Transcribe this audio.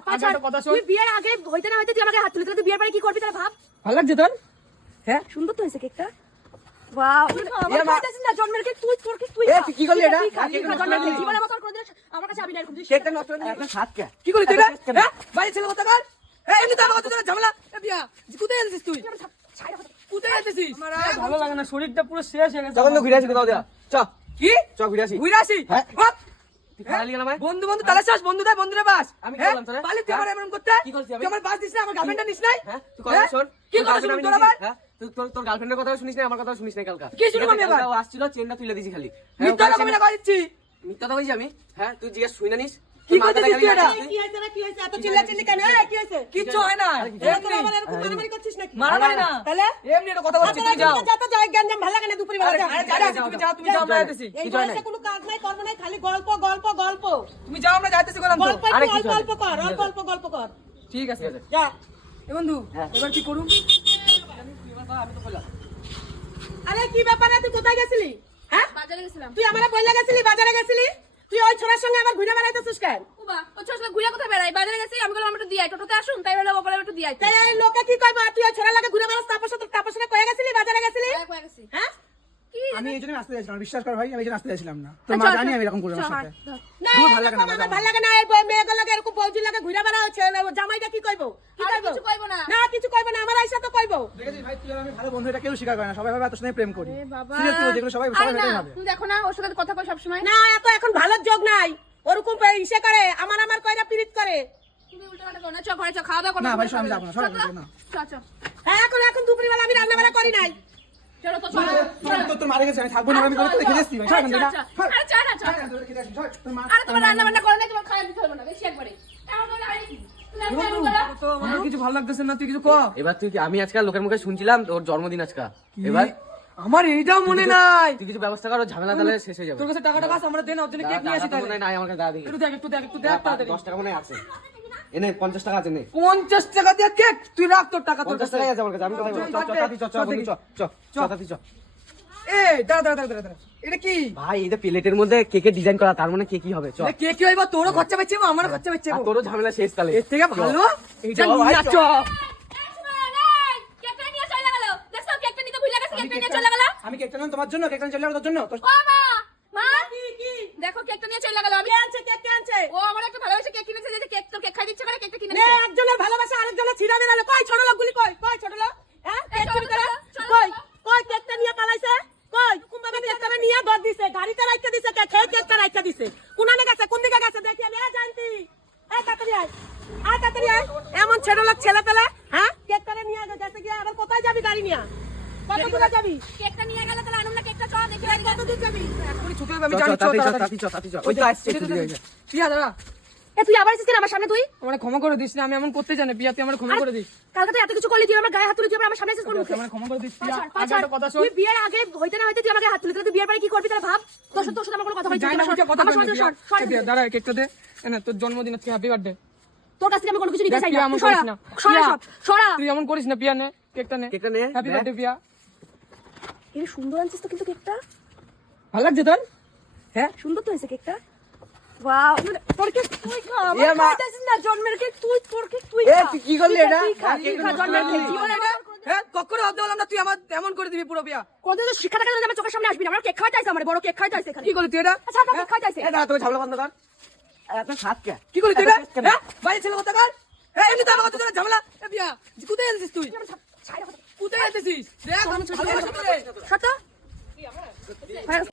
পা আগে ছাড়। একটা কথা শোন। তুই বিয়ের আগে হইতে না হইতে তুই আমাকে হাত তুলে তুই বিয়ের পরে কি করবি তাহলে ভাব। ভালো লাগছে তোর? হ্যাঁ? সুন্দর তো হয়েছে কেকটা। ওয়াও। আমার মা- খাইতেছিস না জন্মের কেক তুই তোর কেক তুই এ, খা। তুই কি করলি এটা? তুই খা, তুই কেক খা, নষ্ট জন্মের করলি? কেক। জীবনের মতো আর কোনোদিন আমার কাছে আবি না এরকম কেকটা নষ্ট করে আপনার সাত কে? কি করলি তুই হ্যাঁ? বাড়ি ছেলে কথা কর এমনি তো আমার কথা ঝামেলা। বিয়া। কোথায় যাচ্ছিস তুই? কোথায়? যাচ্ছিস ভালো লাগে না শরীরটা পুরো শেষ হয়ে গেছে। তখন তো ঘুরে আসি কোথাও দেয়া চ। কি? চ ঘুরে আসি। ঘুরে আসি? হ্যাঁ। হপ। তুই খালি গেলাম বন্ধু বন্ধু তাহলে চাস বন্ধু দেয় বন্ধুরে বাস। আমি কি হ্যাঁ? তোরে? পালি তুই জিজ্ঞাসা আমার এমন করতে? কি করছি আমি? আমার বাস দিস না আমার গার্লফ্রেন্ডটা নিস নাই? হ্যাঁ তুই কথা শোন। কি তোর কথা তোর নিয়েছি, আবার? তোর তোর গার্লফ্রেন্ডের কথা শুনিস না আমার কথা শুনিস না কালকা। কি শুনব আমি এবার? আসছিল চেনটা তুলে দিছি খালি। মিথ্যা কথা মিথ্যা কইছি আমি? হ্যাঁ তুই জিজ্ঞেস শুই না নিস। কি তুই এটা? নাড়ছিস। কি হয়েছে রে, কি হয়েছে? এত চিল্লাচিল্লি কেন? কি হয়েছে? কিচ্ছু হয় না তোরা এমনি এরকম মারামারি করছিস নাকি? মারামারি না তাহলে? এমনি একটা কথা বলছি আপনারা যাও এদিকে যা তো যাও, এই গ্যাঞ্জাম ভালো লাগে না দুপুরবেলা, আরে যাও, যাও, তুমি যাও তুমি যাও আমরা যাইতেছি কিছু হয় বয়সে কোনো কাজ নাই, কর্ম নাই, খালি গল্প, গল্প, গল্প। তুমি যাও আমরা যাইতেছি বললাম তো আরে কিছু অল্প কর, অল্প অল্প গল্প কর। ঠিক আছে যা। এ বন্ধু। এবার কি করুম আরে কি ব্যাপারে তুই কোথায় গেছিলি হ্যাঁ বাজারে গেছিলাম তুই আমারে বইলা গেছিলি বাজারে গেছিলি তুই ওই ছোড়ার সঙ্গে আবার ঘুরে বেড়াইতেছিস কেন? উবা ও ছোট ছোট ঘুরে কোথায় বেড়াই বাজারে গেছি আমি বললাম একটু দিয়ে টোটোতে আসুন তাই বলে ওপরে একটু দিয়ে তাই এই লোকে কি কইবা? তুই ওই ছোড়ার লাগে ঘুরে বেড়াস তাপস তাপস কয়ে গেছিলি? বাজারে গেছিলি? কয়ে গেছি। হ্যাঁ? আমি এই জন্য আসতে চাইছিলাম বিশ্বাস কর ভাই আমি এই জন্য আসতে চাইছিলাম না। তোর মা। জানি আমি এরকম করব সাথে। না ভালো লাগে না, আমার আমার ভালো লাগে না এই মেয়েগুলো লাগে এরকম বৌজির লাগে ঘুরে বেড়া হচ্ছে জামাইটা কি কইবো? কি কইবো? কিছু কইবো না। না কিছু কইবো না আমার আইসা তো কইবো। দেখেছিস ভাই তুই আর আমি ভালো বন্ধু এটা কেউ স্বীকার করে না সবাই ভাবে এত সময় প্রেম করি। সিরিয়াসলি যেগুলো সবাই ভাবে দেখো না ওর সাথে কথা কই সবসময়। না এত এখন ভালো যোগ নাই ওরকম পে- ইসে করে আমার আমার কইরা পিরিত করে তুমি উল্টো পাল্টা করো না চ ঘরে চ খাওয়া দাওয়া করো না, ভাই, আচ্ছা, আমি যাব না, সরো, না। চল চল হ্যাঁ এখন এখন দুপুরবেলা আমি রান্না বান্না করি নাই চলো তো চলো তোর- তোর- তোর মারে গেছে আমি থাকব না আমি তোর দেখে যাচ্ছি ভাই সর এখান আরে চল না চল তোর দেখে যাচ্ছি, সর। তোর মা- আরে তোমার রান্না বান্না করো না তোমার খাওয়া দিতে হবে না বেশি একবারে এমন করে হয় নাকি তুমি একবার এমন করো। তো আমার কিছু ভালো লাগতেছে না তুই কিছু ক এবার তুই আমি আজকাল লোকের মুখে শুনছিলাম তোর জন্মদিন আজকা এবার আমার এইটাও মনে নাই তুই কিছু ব্যবস্থা করো ঝামেলা তাহলে শেষ হয়ে যাবে তোর কাছে টাকা টাকা আছে আমরা দেন ওর জন্য কেক নিয়ে আসি মনে তাহলে হয় নাই আমার কাছে দাদা একটু দেখ একটু দেখ একটু দেখ তাড়াতাড়ি দশ টাকা মনে আছে এনে পঞ্চাশ টাকা আছে নে পঞ্চাশ টাকা দিয়ে কেক তুই রাখ তোর টাকা তোর কাছে আছে আমার কাছে আমি কোথায় বলব? চ, চ, তাড়াতাড়ি চ, চ, বন্ধু, চ, চ, চ, তাড়াতাড়ি চ। এই দাঁড়া দাঁড়া দাঁড়া দাঁড়া এটা কি ভাই এটা প্লেটের মধ্যে কেকের ডিজাইন করা তার মানে কেকই হবে চ এটা কে কি হইবা তোরও খরচা বেচে আমারও খরচা বেচে তোরও ঝামেলা শেষ তাহলে এর থেকে ভালো ভাই, নিয়ে চ। চ এই, শুনুন, এই, কেকটা নিয়ে চলে গেল দেখছ কেকটা নিতে ভুলে গেছে কেকটা নিয়ে চলে গেল? আমি কেকটা নিলাম তোমার জন্য কেকটা চলে গেলো তোর জন্য। ও মা! মা! কি কি? দেখো কেকটা নিয়ে চলে গেল আমি। আনছে কে কে আনছে? ও আমার একটা ভালোবাসা কেক কিনেছে যে কেক তোর কেক খাই দিচ্ছে করে কেকটা নে একজনের ভালোবাসা আরেকজনের ছিড়া বেরালো কই ছোট লোকগুলি কই? কই ছোট লোক? হ্যাঁ কেক চুরি করে? ছোট লোক, ছোট কই কই কেকটা নিয়ে পালাইছে? কই? কুম্বাবা কেকটা নিয়ে দর দিছে গাড়িতে দিছে কে খেয়ে কেকটা রাইখা দিছে? কোনানে গেছে? কোন দিকে গেছে? দেখি আমি। এ জানতি এই তাড়াতাড়ি আয়। আয় তাড়াতাড়ি আয়। এমন ছোট লোক ছেলে পেলে হ্যাঁ? কেকটা নিয়ে গেছে গিয়ে আবার কোথায় যাবি গাড়ি নিয়ে? কত দূরে যাবি? কেকটা নিয়ে গেল তাহলে আনুন না কেকটা চ দেখি কত দূর যাবি? এখনই ছুটে যাবে আমি জানি চ তাড়াতাড়ি চ, তাড়াতাড়ি তাড়াতাড়ি চ, ওই তো আসছে, একটু দেরি হয়ে যায়। প্রিয়া দাঁড়া। এ তুই আবার এসেছিস আমার সামনে তুই? আমার ক্ষমা করে দিস না আমি এমন করতে জানি প্রিয়া তুই আমার ক্ষমা করে দিস। কালকে তুই এত কিছু করলি তুই আমার গায়ে হাত তুলে তুই আমার সামনে এসেছিস কোন মুখে আমার ক্ষমা করে দিস প্রিয়া আগে একটা কথা শোন। তুই বিয়ের আগে হইতে না হইতে তুই আমাকে হাত তুলে তুই বিয়ের পরে কি করবি তাহলে ভাব? তোর সাথে তোর সাথে আমার কোনো কথা না দাঁড়া কেকটা দে। তোর জন্মদিন আজকে হ্যাপি বার্থডে তোর কাছ থেকে আমি কোনো কিছু নিতে চাই না। এমন তুই সরা সরা প্রিয়া। সব সরা। তুই এমন করিস না কেকটা নে। কেকটা নে, হ্যাপি বার্থডে প্রিয়া এই সুন্দর আনছিস তো কিন্তু কেকটা। ভালো লাগছে তোর? হ্যাঁ? সুন্দর তো হয়েছে কেকটা। ওয়াও তোর কেক তুই খা এ আমার মা- খাইতেছিস না জন্মের কেক তুই তোর কেক তুই এ, খা তুই কি করলি এটা? হ্যাঁ কখনো ভাবতে পারলাম না তুই আমার এমন করে দিবি পুরো প্রিয়া কোনদিন তো শিক্ষা আমার চোখের সামনে আসবি না। আমার কেক খাইতে আমার বড় কেক খাইতে আসছে কি করলি তুই এটা? আচ্ছা কেক খাইতে আসছে এ, তোকে ঝামেলা বন্ধ কর। সাত কে? কি করলি তুই এটা? হ্যাঁ? ছেলে কথা কর। হ্যাঁ এমনি তো আমার কথা ঝামেলা এ কোথায় যাচ্ছিস তুই? কোথায় যাচ্ছিস দেখ আমি